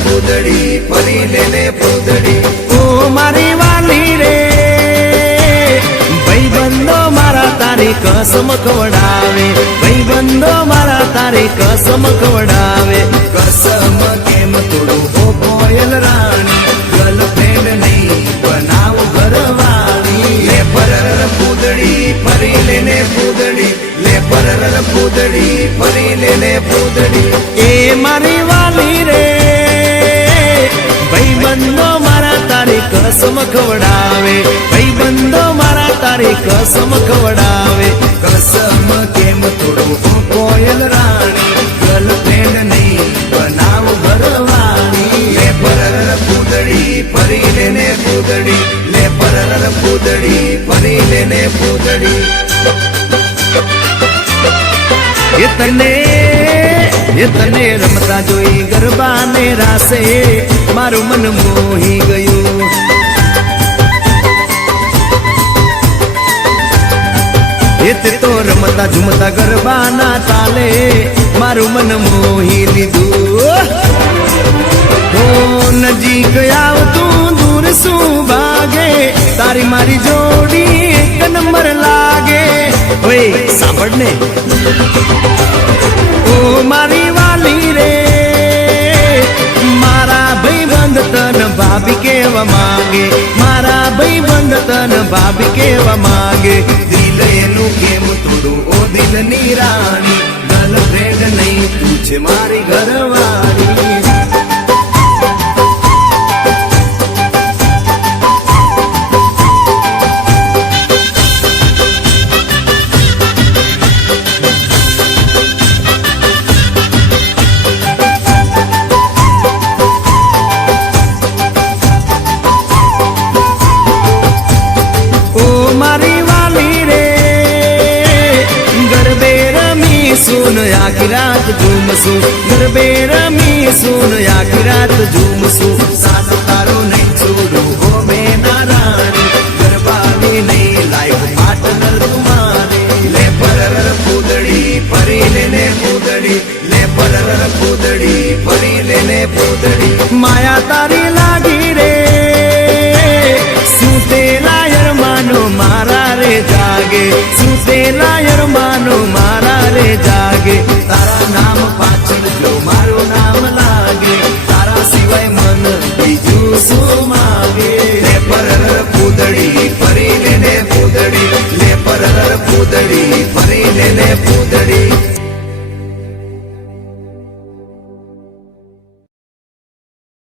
પૂદડી ફરી લેને પૂદડી ઓ મારી વાલી રે ભાઈબંધો મારા તારી કસમ ખવડાવે ભાઈબંધો મારા તારી કસમ ખવડાવે કસમ કેમ તોડું હો કોયલ રાણી ગર્લફ્રેન્ડ નહીં બનાવ ઘરવાળી લે પરર પૂદડી ફરી લેને પૂદડી લે પરર પૂદડી ફરી લેને પૂદડી એ મારી વાલી રે ભાઈબંધો મારા તારી કસમ ખવડાવે ભાઈબંધો મારા તારી કસમ ખવડાવે કસમ કેમ તોડું હો કોયલ રાણી ગર્લફ્રેન્ડ નહીં બનાવ ઘરવાળી લે પરર પૂદડી ફરી લેને પૂદડી લે પરર પૂદડી ફરી લેને પૂદડી એ તને રમતા જોઈ ગરબાને રાસે મારું મન મોહી ગયું તે તો રમતા ઝુમતા ગરબાના તાલે મારું મન મોહી લીધું હો નજીક આવતું દૂર શું ભાગે તારી મારી જોડી એક નંબર લાગે ઓય સાંભળ ને ઓ મારી વાલી રે મારા ભાઈબંધ તન ભાભી કેવા માંગે મારા ભાઈબંધ તન ભાભી કેવા માંગે દિલ એનું કેમ તોડું ઓ દિલની રાણી ગર્લફ્રેન્ડ નહીં તું છે મારી ઘરવાળી सुन आखी रात झूमसू गरबे रमी सुन आखी रात झूमसू साथ तारो नहीं छोड़ू हो मेना रानी गरबानी नहीं लाइफ पार्टनर तुम्हारी ले परर पूदड़ी फरी लेने पूदड़ी ले परर पूदड़ी फरी लेने पूदड़ी माया तारी लागी रे सुतेला यार मानो मारा रे जागे सुतेला यार मानो मारा रे जागे तारा नाम पाछળ જો મારું નામ લાગે તારા સિવાય મન બીજું શું માગે લે પરર પૂદડી ફરી લેને પૂદડી લે પરર પૂદડી ફરી લેને પૂદડી